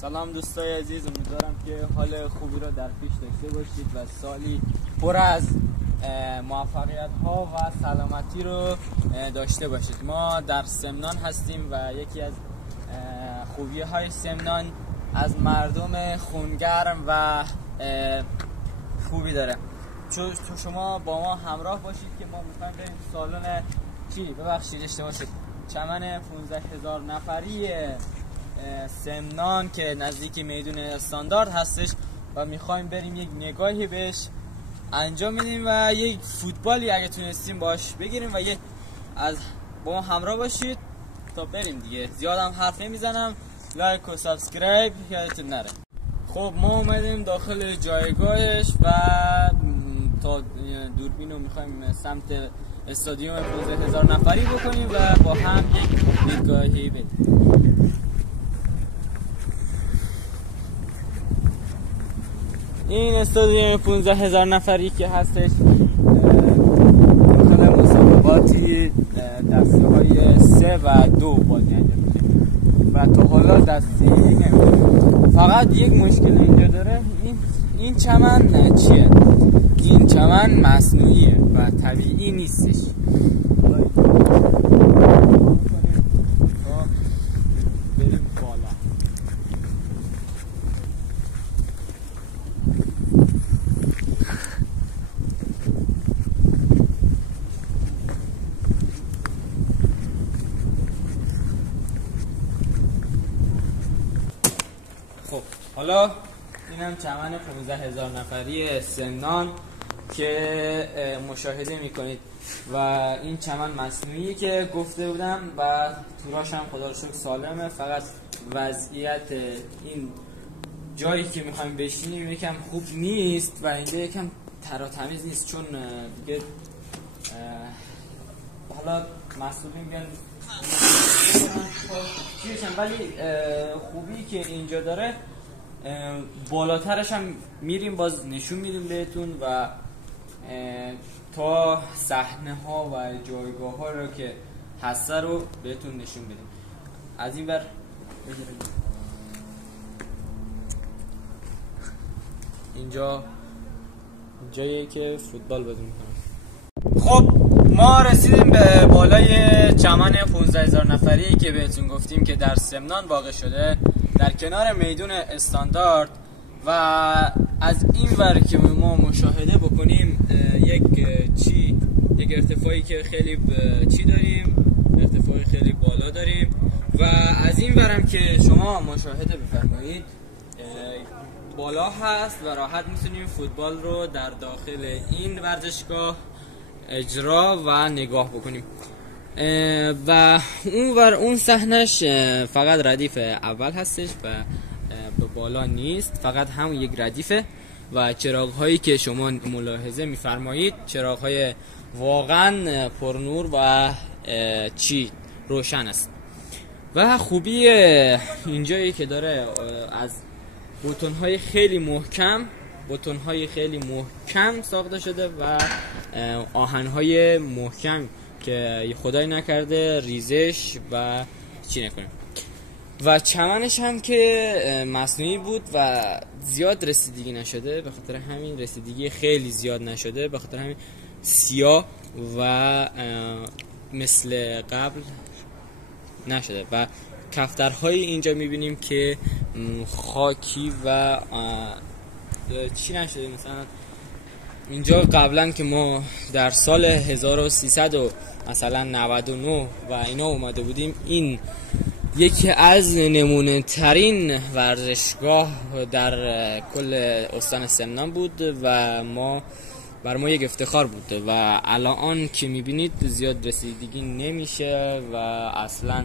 سلام دوستای عزیز، امیدوارم که حال خوبی را در پیش داشته باشید و سالی پر از موفقیت ها و سلامتی رو داشته باشید. ما در سمنان هستیم و یکی از خوبی های سمنان از مردم خونگرم و خوبی داره. تو شما با ما همراه باشید که ما میخوایم بریم سالن چمن 15,000 نفری سمنان که نزدیک میدون استاندارد هستش و میخوایم بریم یک نگاهی بهش انجام میدیم و یک فوتبالی اگه تونستیم باش بگیریم و با ما همراه باشید تا بریم دیگه. زیادم حرف نمیزنم، لایک و سابسکرایب یادتون نره. خب ما اومدیم داخل جایگاهش و تا دوربین رو میخوایم سمت استادیوم 15,000 نفری بکنیم و با هم یک نگاهی بدیم. این استادیوم 15,000 نفری که هستش داخل مسابقاتی دسته های 3 و 2 بازی انجام میشه و تا حالا دسته نمیشه. فقط یک مشکل اینجا داره، این چمن چیه؟ این چمن مصنوعیه و طبیعی نیستش. بریم بالا. خب حالا اینم چمن 15,000 نفری سمنان که مشاهده میکنید و این چمن مصنوعی که گفته بودم و توراش هم خدا رو شکر سالمه. فقط وضعیت این جایی که میخوایم بشینیم یکم خوب نیست و اینجا یکم تراتمیز نیست، چون دیگه حالا مسئولین بیان ولی خوبی که اینجا داره بالاترش هم میریم باز نشون میدیم بهتون و تا صحنه ها و جایگاه ها رو که هسته رو بهتون نشون بدیم. از این بر اینجا جایی که فوتبال بازی میکنم. خب ما رسیدیم به بالای چمن 15,000 نفری که بهتون گفتیم که در سمنان واقع شده در کنار میدون استاندارد و از این ور که ما مشاهده بکنیم یک ارتفاعی که خیلی داریم، ارتفاعی خیلی بالا داریم و از این ورم که شما مشاهده بفرمایید بالا هست و راحت میتونیم فوتبال رو در داخل این ورزشگاه اجرا و نگاه بکنیم و اون صحنش فقط ردیف اول هستش و به بالا نیست، فقط همون یک ردیفه و چراغ هایی که شما ملاحظه میفرمایید چراغ های واقعا پرنور و روشن است. و خوبی اینجایی که داره از بوتون های خیلی محکم ساخته شده و آهن های محکم که خدای نکرده ریزش و چی نکنه و چمنش هم که مصنوعی بود و زیاد رسیدگی نشده، به خاطر همین رسیدگی خیلی زیاد نشده، به خاطر همین سیاه و مثل قبل نشده و کفترهای اینجا میبینیم که خاکی و چی نشده. مثلا اینجا قبلا که ما در سال 1399 و اینا اومده بودیم، این یکی از نمونه ترین ورزشگاه در کل استان سمنان بود و بر ما یک افتخار بود و الان که میبینید زیاد رسیدگی نمیشه و اصلا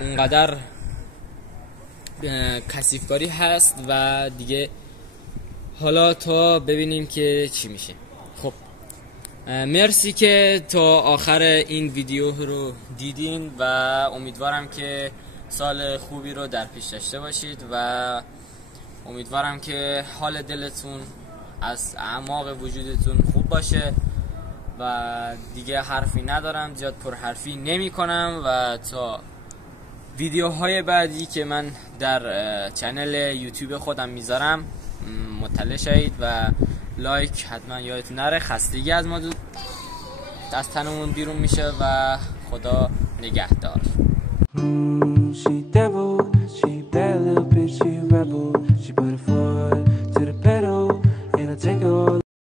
اونقدر کثیفکاری هست و دیگه حالا تا ببینیم که چی میشه. خب مرسی که تا آخر این ویدیو رو دیدین و امیدوارم که سال خوبی رو در پیش داشته باشید و امیدوارم که حال دلتون از اعماق وجودتون خوب باشه و دیگه حرفی ندارم، زیاد پرحرفی نمی کنم و تا ویدیوهای بعدی که من در چنل یوتیوب خودم میذارم مطلع شید و لایک حتما یادتون نره. خستگی از ما از تنمون بیرون میشه و خدا نگهدار.